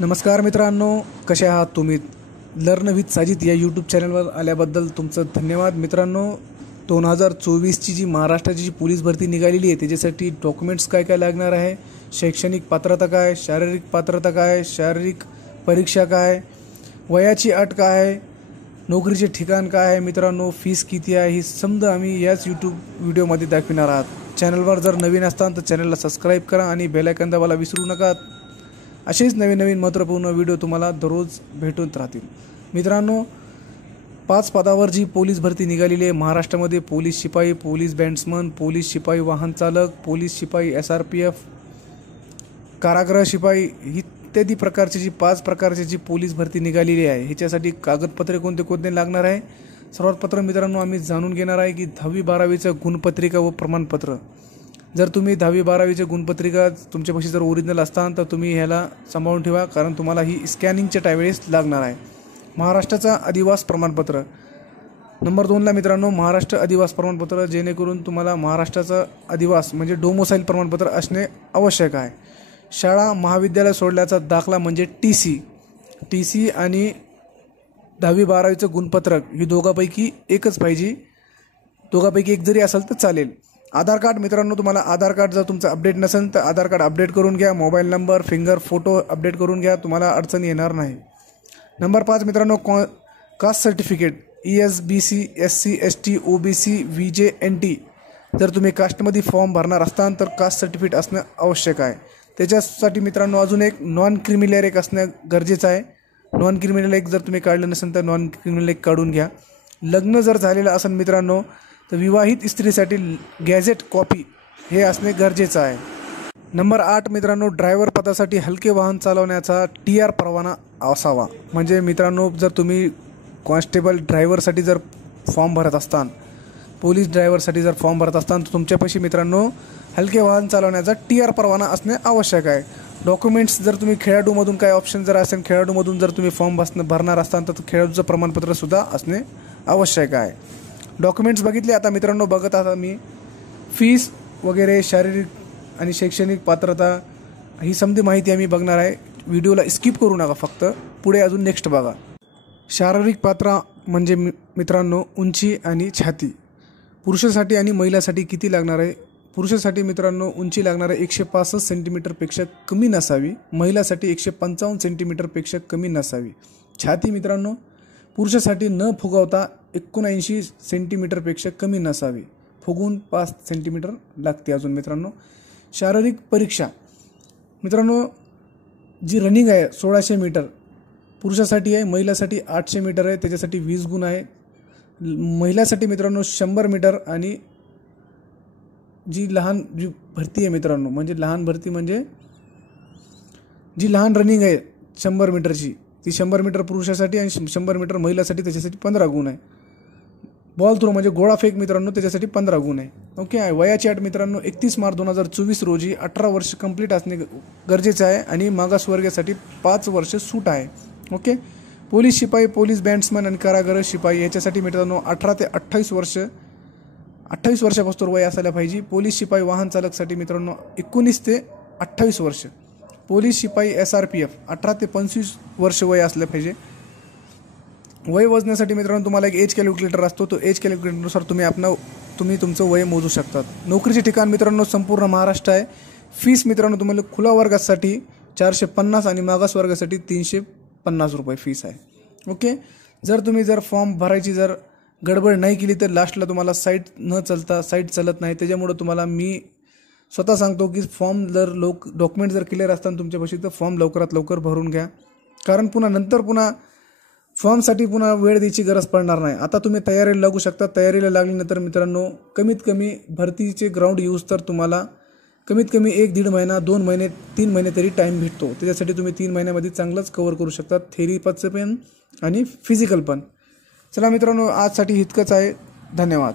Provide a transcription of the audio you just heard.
नमस्कार मित्रांनो, कसे आहात तुम्ही? लर्न विथ साजिद या यूट्यूब चॅनलवर आल्याबद्दल तुमचं धन्यवाद. मित्रांनो, 2024ची जी महाराष्ट्राची जी पोलीस भरती निघालेली आहे त्याच्यासाठी डॉक्युमेंट्स काय काय लागणार आहे, शैक्षणिक पात्रता काय, शारीरिक पात्रता काय, शारीरिक परीक्षा काय, वयाची अट काय आहे, नोकरीचे ठिकाण काय आहे, मित्रांनो फीस किती आहे, ही समजा आम्ही याच यूट्यूब व्हिडिओमध्ये दाखविणार आहात. चॅनलवर जर नवीन असताल तर चॅनलला सबस्क्राईब करा आणि बेल आयकॉन दाबायला विसरू नका. असेच नवीन नवीन महत्त्वपूर्ण व्हिडिओ तुम्हाला दररोज भेटून राहतील. मित्रांनो, 5 पदावर जी पोलीस भरती निघालेली आहे महाराष्ट्रामध्ये, पोलीस शिपाई, पोलीस बँड्समन, पोलीस शिपाई वाहन चालक, पोलीस शिपाई SRPF, कारागृह शिपाई इत्यादी प्रकारची जी 5 प्रकारची जी पोलीस भरती निघालेली आहे ह्याच्यासाठी कागदपत्रे कोणते कोणते लागणार आहे. सर्वात प्रथम मित्रांनो आम्ही जाणून घेणार आहे की 10वी 12वीचं गुणपत्रिका व प्रमाणपत्र. जर तुम्ही 10वी 12वीचे गुणपत्रिका तुमच्यापाशी जर ओरिजिनल असताल तर तुम्ही ह्याला सांभाळून ठेवा, कारण तुम्हाला ही स्कॅनिंगच्या त्यावेळेस लागणार आहे. महाराष्ट्राचा अधिवास प्रमाणपत्र नंबर 2ला मित्रांनो महाराष्ट्र अधिवास प्रमाणपत्र, जेणेकरून तुम्हाला महाराष्ट्राचा अधिवास म्हणजे डोमोसाईल प्रमाणपत्र असणे आवश्यक आहे. शाळा महाविद्यालय सोडल्याचा दाखला म्हणजे TC आणि 10वी 12वीचं गुणपत्रक ही दोघांपैकी एकच पाहिजे. दोघांपैकी एक जरी असेल तर चालेल. आधार कार्ड मित्रांनो, तुम्हाला आधार कार्ड जर तुमचं अपडेट नसेल तर आधार कार्ड अपडेट करून घ्या. Mobile number, finger, photo update करून घ्या, तुम्हाला अडचण येणार नाही. नंबर 5 मित्रांनो caste certificate ESBC SC ST OBC VJ NT. जर तुम्ही कास्टमध्ये फॉर्म भरणार असताल तर कास्ट सर्टिफिकेट असणं आवश्यक आहे. त्याच्यासाठी मित्रांनो अजून एक नॉन क्रिमिनल एक असणं गरजेचं आहे. नॉन क्रिमिनल एक जर तुम्ही काढलं नसेल तर नॉन क्रिमिनल एक काढून घ्या. लग्न जर झालेलं असेल मित्रांनो तर विवाहित स्त्रीसाठी गॅझेट कॉपी हे असणे गरजेचं आहे. नंबर 8 मित्रांनो ड्रायव्हर पदासाठी हलके वाहन चालवण्याचा TR परवाना असावा. म्हणजे मित्रांनो जर तुम्ही कॉन्स्टेबल ड्रायव्हरसाठी जर फॉर्म भरत असताल, पोलीस ड्रायव्हरसाठी जर फॉर्म भरत असताल तर तुमच्यापाशी मित्रांनो हलके वाहन चालवण्याचा TR परवाना असणे आवश्यक आहे. डॉक्युमेंट्स जर तुम्ही खेळाडूमधून काय ऑप्शन जर असेल, खेळाडूमधून जर तुम्ही फॉर्म भरणार असताल तर खेळाडूचं प्रमाणपत्रसुद्धा असणे आवश्यक आहे. डॉक्युमेंट्स बघितले. आता मित्रांनो बघत आहात मी फीस वगैरे, शारीरिक आणि शैक्षणिक पात्रता ही समधी माहिती आम्ही बघणार आहे. व्हिडिओला स्किप करू नका, फक्त पुढे अजून नेक्स्ट बघा. शारीरिक पात्र म्हणजे मित्रांनो उंची आणि छाती. पुरुषासाठी आणि महिलासाठी किती लागणार आहे? पुरुषासाठी मित्रांनो उंची लागणार आहे 165 सेंटीमीटरपेक्षा कमी नसावी, महिलासाठी 155 सेंटीमीटरपेक्षा कमी नसावी. छाती मित्रांनो पुरुषासाठी न फुगवता 79 सेंटीमीटरपेक्षा कमी नसावी, फुगून 5 सेंटीमीटर लागते. अजून मित्रांनो शारीरिक परीक्षा मित्रांनो जी रनिंग आहे 1600 मीटर पुरुषासाठी आहे, महिलासाठी 800 मीटर आहे, त्याच्यासाठी 20 गुण आहे. महिलासाठी मित्रांनो 100 मीटर आणि जी भरती आहे मित्रांनो म्हणजे लहान भरती म्हणजे जी लहान रनिंग आहे 100 मीटरची ती 100 मीटर पुरुषासाठी आणि 100 मीटर महिलासाठी, त्याच्यासाठी 15 गुण आहे. बॉल थ्रो म्हणजे गोळाफेक मित्रांनो त्याच्यासाठी 15 गुण आहे. ओके. वयाची अट मित्रांनो 31 मार्च 2024 रोजी 18 वर्ष कंप्लीट असणे गरजेचे आहे आणि मागासवर्गीयासाठी 5 वर्ष सूट आहे. ओके. पोलीस शिपाई, पोलीस बँड्समन आणि कारागृह शिपाई याच्यासाठी मित्रांनो 18 ते 28 वर्ष, 28 वर्षापासून वय असायला पाहिजे. पोलीस शिपाई वाहन चालकसाठी मित्रांनो 19 ते 28 वर्ष. पोलीस शिपाई SRPF 18 ते 25 वर्ष वय असलं पाहिजे. वय मोजण्यासाठी मित्रांनो तुम्हाला एक एज कॅल्क्युलेटर असतो, तो एज कॅल्क्युलेटरनुसार तुम्ही तुमचं वय मोजू शकतात. नोकरीचे ठिकाण मित्रांनो संपूर्ण महाराष्ट्र आहे. फीस मित्रांनो तुम्हाला खुला वर्गासाठी 450 आणि मागास वर्गासाठी 350 रुपये फीस आहे. ओके. जर फॉर्म भरायची जर गडबड नाही केली तर लास्टला तुम्हाला साईट चलत नाही. त्याच्यामुळं तुम्हाला मी स्वतः सांगतो की फॉर्म जर डॉक्युमेंट जर क्लिअर असतात तुमच्यापाशी तर फॉर्म लवकरात लवकर भरून घ्या, कारण पुन्हा फॉर्मसाठी पुन्हा वेळ द्यायची गरज पडणार नाही. आता तुम्ही तयारीला लागू शकता. तयारीला लागल्यानंतर मित्रांनो कमीत कमी भरतीचे ग्राउंड यूज तर तुम्हाला कमीत कमी 1-1.5 महिना, 2 महिने, 3 महिने तरी टाईम भेटतो. त्याच्यासाठी तुम्ही 3 महिन्यामध्ये चांगलंच कव्हर करू शकता, थेअरीचं पण आणि फिजिकल पण. चला मित्रांनो आजसाठी इतकंच आहे. धन्यवाद.